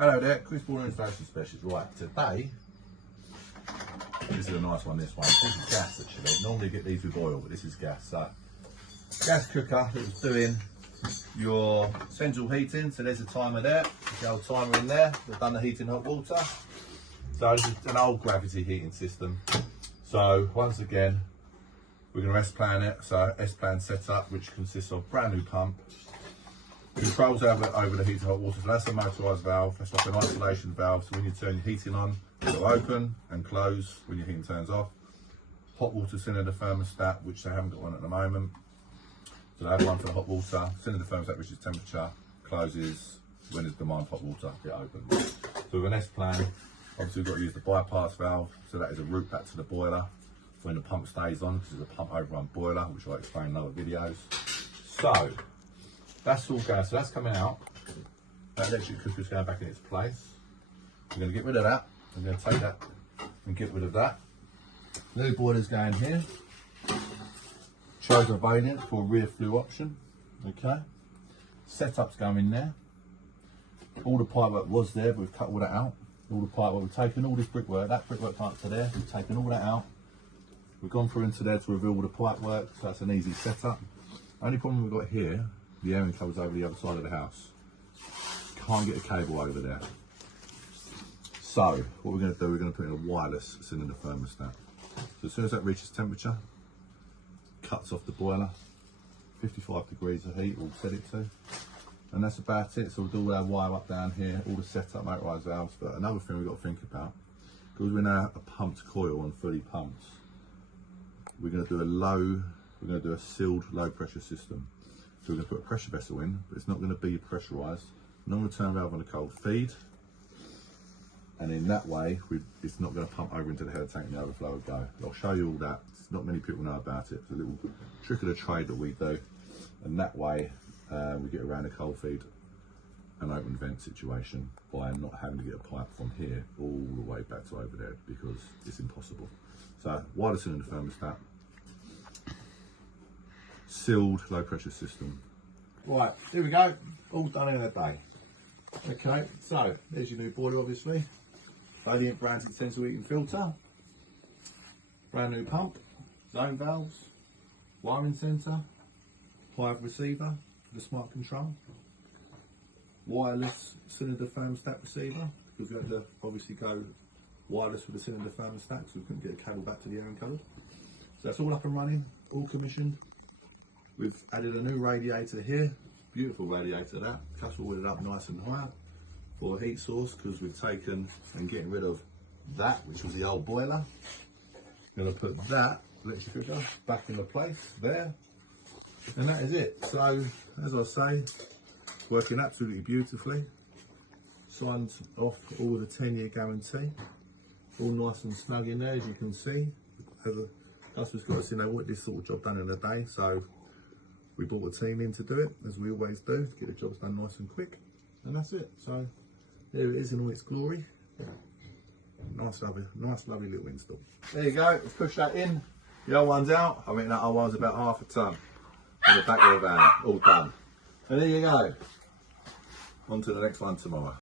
Hello there, Chris Boiler Installation Specialist. Right, today, this is a nice one, this one. This is gas actually. Normally you get these with oil, but this is gas. So, gas cooker that was doing your central heating. So there's a timer there, the old timer in there. They've done the heating hot water. So this is an old gravity heating system. So once again, we're going to S-plan it. So S-plan setup, which consists of brand new pump. Controls over the heating hot water, so that's a motorised valve, that's like an isolation valve, so when you turn your heating on, it'll open and close when your heating turns off. Hot water cylinder thermostat, which they haven't got one at the moment. So they have one for the hot water, cylinder thermostat, which is temperature, closes when there's demand hot water, it opens. So with an S-plan, obviously we've got to use the bypass valve, so that is a route back to the boiler when the pump stays on, because it's a pump overrun boiler, which I'll explain in other videos. So, that's all going, so that's coming out. That electric cooker's going back in its place. We're going to get rid of that. I'm going to take that and get rid of that. New boiler's going here. Chose a variant for a rear flue option. Okay. Setup's going there. All the pipework was there, but we've cut all that out. All the pipework, we've taken all this brickwork, that brickwork part to there, we've taken all that out. We've gone through into there to reveal all the pipework, so that's an easy setup. Only problem we've got here, the airing cable's over the other side of the house. Can't get a cable over there. So, what we're going to do, we're going to put in a wireless cylinder thermostat. So as soon as that reaches temperature, cuts off the boiler, 55 degrees of heat we'll set it to. And that's about it. So we'll do all our wire up down here, all the setup, motorised valves. But another thing we've got to think about, because we're now a pumped coil and fully pumped, we're going to do a sealed low pressure system. So we're going to put a pressure vessel in, but it's not going to be pressurised. Non-return valve on the cold feed, and in that way, it's not going to pump over into the header tank and the overflow will go. I'll show you all that. Not many people know about it. It's a little trick of the trade that we do, and that way we get around the cold feed and open vent situation by not having to get a pipe from here all the way back to over there, because it's impossible. So wireless cylinder thermostat, sealed low pressure system. Right, here we go, all done in a day. Okay, so there's your new boiler, obviously. Radiant branded central heating filter, brand new pump, zone valves, wiring centre, Hive receiver, the smart control, wireless cylinder thermostat receiver, because we had to obviously go wireless with the cylinder thermostat, so we couldn't get a cable back to the airing cupboard. So that's all up and running, all commissioned. We've added a new radiator here, beautiful radiator that, customer ordered up nice and high for a heat source, because we've taken and getting rid of that, which was the old boiler. Going to put that electric cooker back into place there, and that is it. So, as I say, working absolutely beautifully. Signed off all with a 10-year guarantee, all nice and snug in there, as you can see. The customer's got to see they want this sort of job done in a day, so we brought a team in to do it, as we always do, to get the jobs done nice and quick, and that's it. So there it is in all its glory. Nice lovely little install. There you go, let's push that in. The old one's out. I think that old one's about half a tonne in the back of the van, all done. And there you go. On to the next one tomorrow.